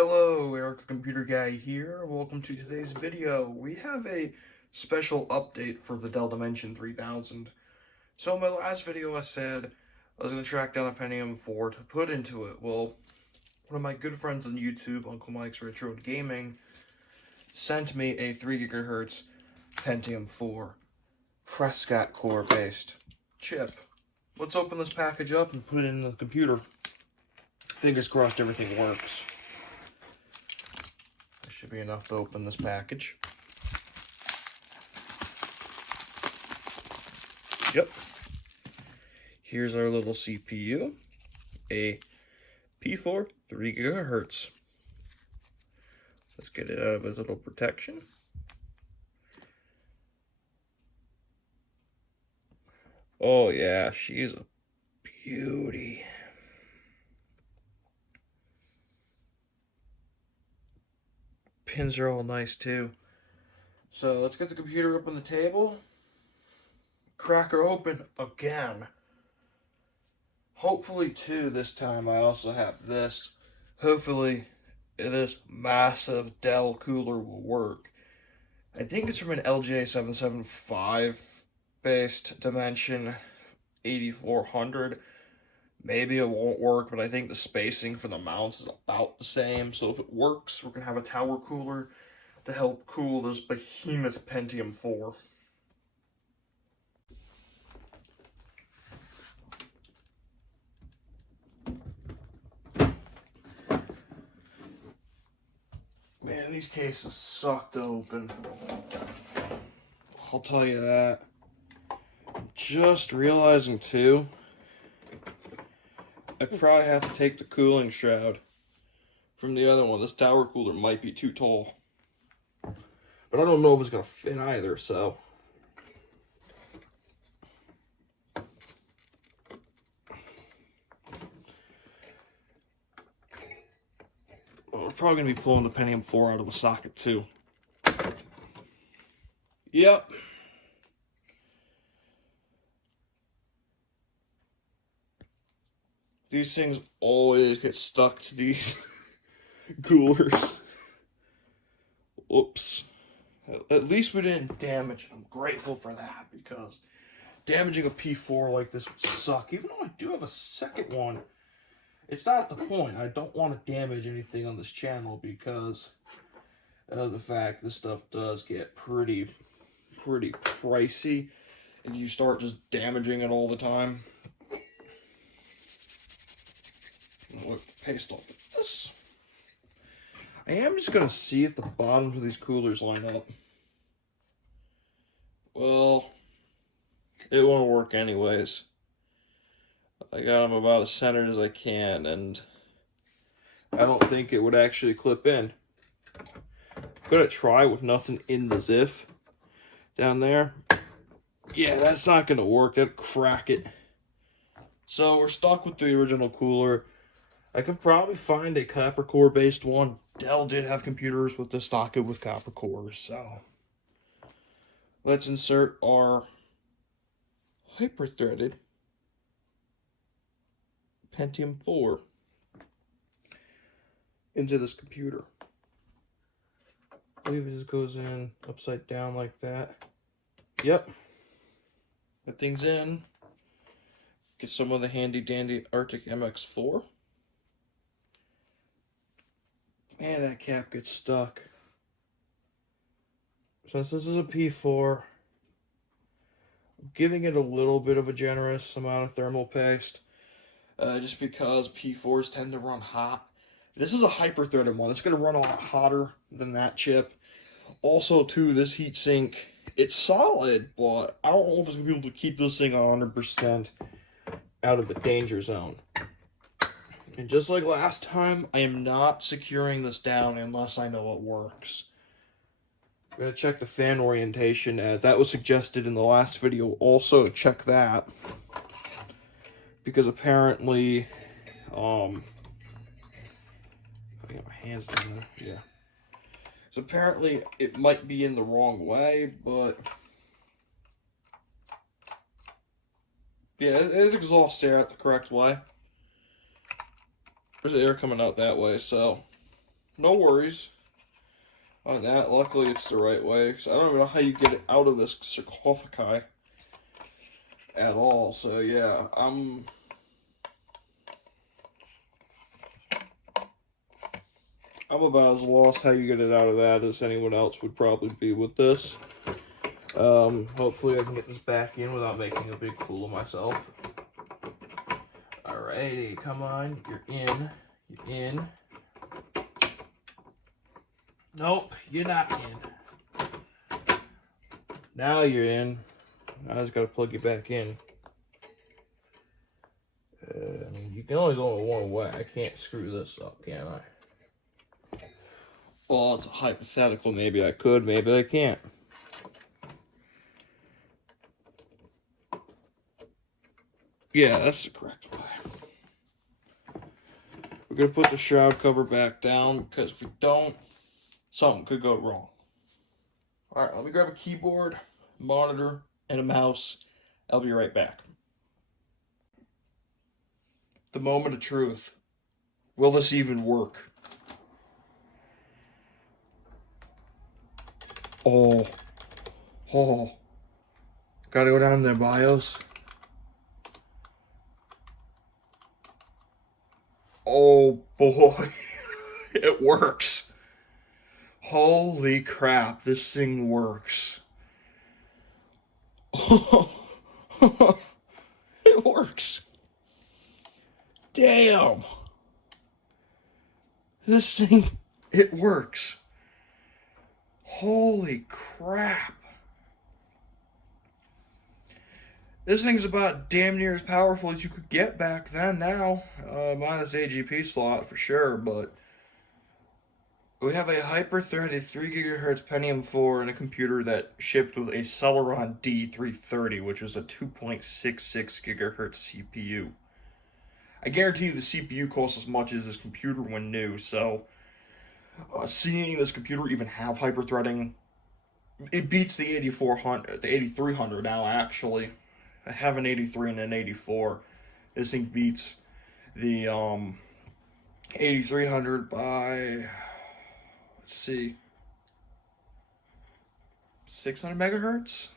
Hello, Eric the Computer Guy here. Welcome to today's video. We have a special update for the Dell Dimension 3000. So in my last video I said I was going to track down a Pentium 4 to put into it. Well, one of my good friends on YouTube, Uncle Mike's Retro Gaming, sent me a 3 GHz Pentium 4 Prescott core based chip. Let's open this package up and put it in the computer. Fingers crossed everything works. There should be enough to open this package. Yep. Here's our little CPU, a P4 3 GHz. Let's get it out of its little protection. Oh yeah, she's a beauty. Pins are all nice too. So let's get the computer up on the table. Crack her open again. Hopefully too this time I also have this. Hopefully this massive Dell cooler will work. I think it's from an LJ775 based Dimension 8400. Maybe it won't work, but I think the spacing for the mounts is about the same. So if it works, we're going to have a tower cooler to help cool this behemoth Pentium 4. Man, these cases suck to open. I'll tell you that. Just realizing too, I probably have to take the cooling shroud from the other one. This tower cooler might be too tall. But I don't know if it's going to fit either, so. Well, we're probably going to be pulling the Pentium 4 out of the socket too. Yep. These things always get stuck to these coolers. Oops. At least we didn't damage it. I'm grateful for that, because damaging a P4 like this would suck. Even though I do have a second one, it's not the point. I don't want to damage anything on this channel because of the fact this stuff does get pretty pricey if you start just damaging it all the time. Paste off this. I am just going to see if the bottoms of these coolers line up. Well, it won't work anyways. I got them about as centered as I can, and I don't think it would actually clip in. I'm going to try with nothing in the ziff down there. Yeah, that's not going to work. That'd crack it. So we're stuck with the original cooler. I could probably find a copper core based one. Dell did have computers with the socket with copper cores, so let's insert our Hyperthreaded Pentium 4 into this computer. I believe it just goes in upside down like that. Yep. That thing's in. Get some of the handy dandy Arctic MX4. Man, that cap gets stuck. Since this is a P4, I'm giving it a little bit of a generous amount of thermal paste. Just because P4s tend to run hot. This is a hyper-threaded one. It's going to run a lot hotter than that chip. Also, too, this heatsink, it's solid, but I don't know if it's going to be able to keep this thing 100% out of the danger zone. And just like last time, I am not securing this down unless I know it works. I'm going to check the fan orientation, as that was suggested in the last video. Also, check that. Because apparently, I got my hands down there, yeah. So apparently, it might be in the wrong way, but yeah, it exhausts air out the correct way. There's air coming out that way, so No worries on that. Luckily, it's the right way, because I don't even know how you get it out of this sarcophagi at all. So yeah, I'm about as lost how you get it out of that as anyone else would probably be with this. Hopefully I can get this back in without making a big fool of myself. Alrighty, come on, you're in. You're in. Nope, you're not in. Now you're in. I just gotta plug you back in. I mean, you can only go in one way. I can't screw this up, can I? Well, it's a hypothetical. Maybe I could, maybe I can't. Yeah, that's the correct way. We're gonna put the shroud cover back down, because if we don't, something could go wrong. Alright, let me grab a keyboard, monitor, and a mouse. I'll be right back. The moment of truth. Will this even work? Oh. Gotta go down to the BIOS. Oh boy. It works. Holy crap, this thing works. It works. Damn. This thing, it works. Holy crap. This thing's about damn near as powerful as you could get back then now. Minus AGP slot for sure, but we have a Hyperthreaded 3 GHz Pentium 4 and a computer that shipped with a Celeron D330, which was a 2.66 GHz CPU. I guarantee you the CPU costs as much as this computer when new, so seeing this computer even have hyperthreading, it beats the 8400, the 8300 now actually. I have an 83 and an 84. This thing beats the 8300 by, let's see, 600 megahertz?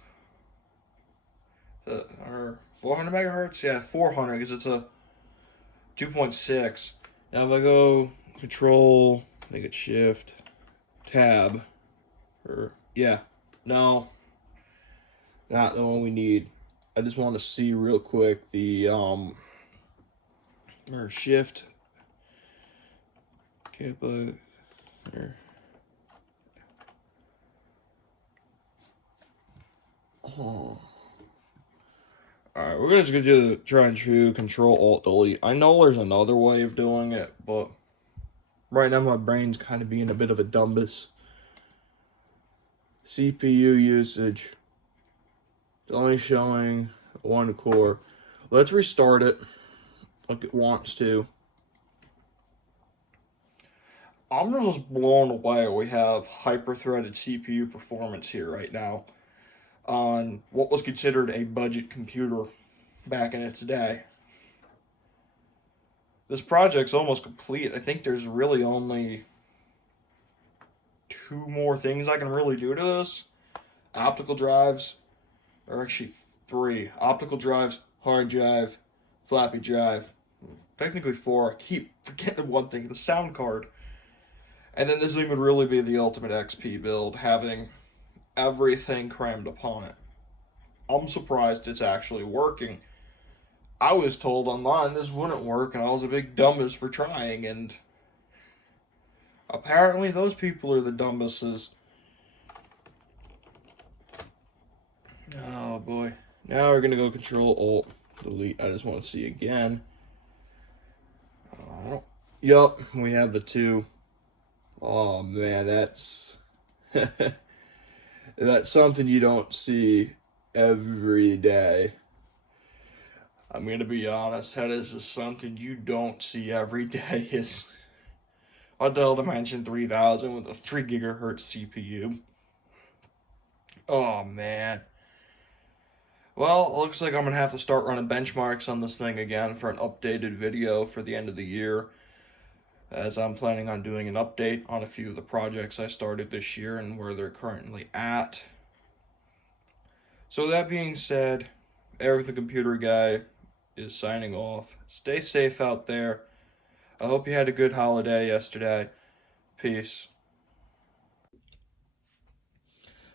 Or 400 megahertz? Yeah, 400 because it's a 2.6. Now if I go control, make it shift, tab, or yeah, no, not the one we need. I just want to see real quick the or shift, or oh. Alright, we're just gonna do the try and true Control Alt Delete. I know there's another way of doing it, but right now my brain's kind of being a bit of a dumbus. CPU usage. It's only showing one core. Let's restart it like it wants to. I'm just blown away. We have hyper-threaded CPU performance here right now on what was considered a budget computer back in its day. This project's almost complete. I think there's really only 2 more things I can really do to this. Optical drives, or actually 3. Optical drives, hard drive, floppy drive. Technically 4. I keep forgetting one thing, the sound card. And then this thing would really be the ultimate XP build, having everything crammed upon it. I'm surprised it's actually working. I was told online this wouldn't work, and I was a big dumbass for trying, and apparently those people are the dumbasses. Oh boy. Now we're gonna go Control Alt Delete. I just want to see again. Yup, we have the 2. Oh man, that's that's something you don't see every day. I'm gonna be honest, that is just something you don't see every day. Is a Dell Dimension 3000 with a 3 gigahertz CPU. Oh man. Well, it looks like I'm gonna have to start running benchmarks on this thing again for an updated video for the end of the year. as I'm planning on doing an update on a few of the projects I started this year and where they're currently at. So that being said, Eric the Computer Guy is signing off. Stay safe out there. I hope you had a good holiday yesterday. Peace.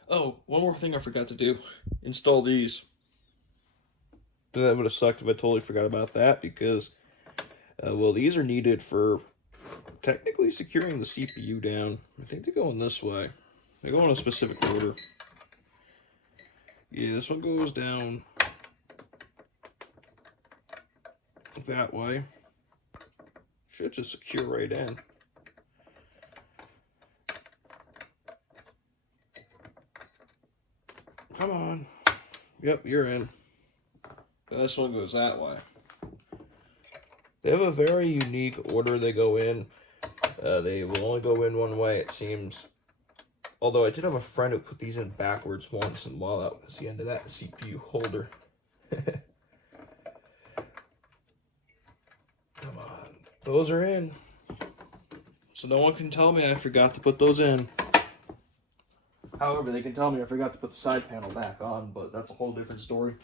Oh, one more thing I forgot to do. Install these. That would have sucked if I totally forgot about that because, well, these are needed for technically securing the CPU down. I think they go in this way. They go in a specific order. Yeah, this one goes down that way. Should just secure right in. Come on. Yep, you're in. And this one goes that way. They have a very unique order they go in. They will only go in one way, it seems. Although I did have a friend who put these in backwards once, and while that was the end of that CPU holder. Come on. Those are in. So no one can tell me I forgot to put those in. However, they can tell me I forgot to put the side panel back on, but that's a whole different story.